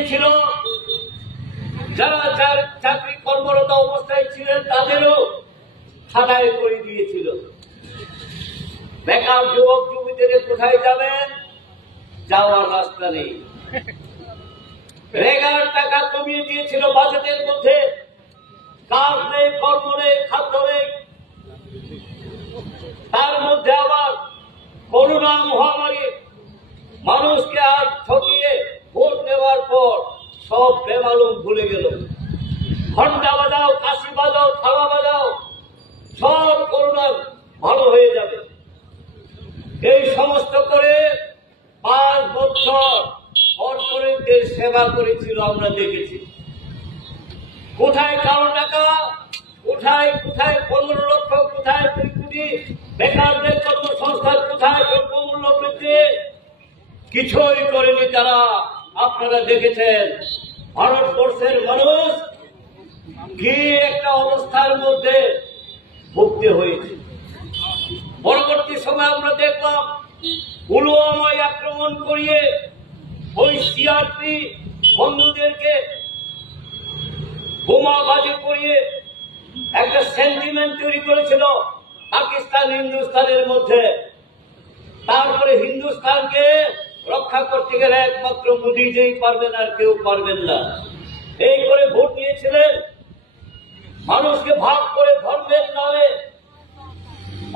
দিয়েছিল, যারা চাকরি কর্মরত অবস্থায় ছিলেন তাদেরও ছাঁটাই করে দিয়েছিল। বেকার যুবক যুবতীদের কোথায় যাবেন, যাওয়ার রাস্তা নেই। রেগার টাকা কমিয়ে দিয়েছিল বাজেটের মধ্যে, কাজ নেই, কর্ম নেই, খাদ্য নেই। তার মধ্যে আবার করোনা মহামারী মানুষকে আর ঠকিয়ে ভোট নেওয়ার পর সব বেমালুম ভুলে গেল। ঘন্টা বাজাও, কাশি বাজাও, থালা বাজাও, সব করোনা ভালো হয়ে যাবে। এই সমস্ত করে 5 বছর কর্পোরেটদের সেবা করেছিল, আমরা দেখেছি। কোথায় কালো টাকা, কোথায় কোথায় 15 লক্ষ, কোথায় 2 কোটি বেকারদের কর্মসংস্থান, কোথায় দ্রব্যমূল্য বৃদ্ধি, কিছুই করেনি তারা। আপনারা দেখেছেন ভারতবর্ষের মানুষ কি একটা অবস্থার মধ্যে ভুগতে হয়েছে। পরবর্তী সময় আমরা দেখলাম পুলওয়ামায় আক্রমণ করিয়ে ওই সিআরপি বন্ধুদেরকে বোমাবাজি করিয়ে একটা সেন্টিমেন্ট তৈরি করেছিল পাকিস্তান হিন্দুস্তানের মধ্যে। তারপরে হিন্দুস্তানকে রক্ষা করতে গেলে একমাত্র মোদীজিই পারবেন, আর কেউ পারবেন না। এই করে ভোট নিয়েছিলেন, মানুষকে ভাগ করে ধর্মের নামে,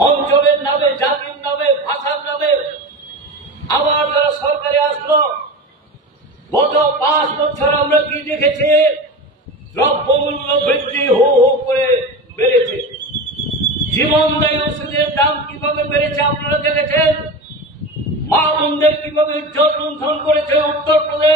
অঞ্চলের নামে, জাতির নামে, ভাষার নামে। আবার যারা সরকারে আসলো, গত 5 বছর আমরা কি দেখেছি, দ্রব্যমূল্য বৃদ্ধি হু হু করে বেড়েছে। জীবনদায়ী ওষুধের দাম কিভাবে বেড়েছে আপনারা দেখেছেন। মা বোনদের কিভাবে ইজ্জত লুণ্ঠন করেছে উত্তরপ্রদেশ।